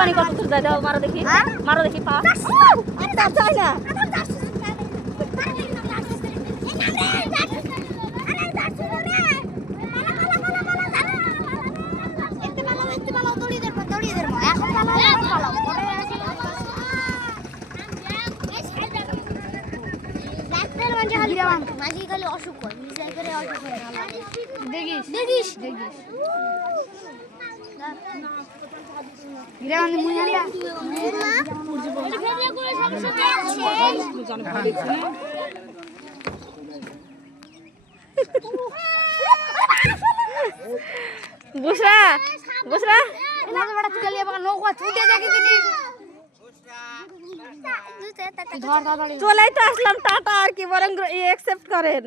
পানি কত দূর যায় দাও মারো দেখি পা চাই না মাঝি খালি অসুখ হয় দেখিস দেখিস দেখিস বুসরা বুসরা চলেই তো আসলাম টাটা আর কি বরং অ্যাকসেপ্ট করেন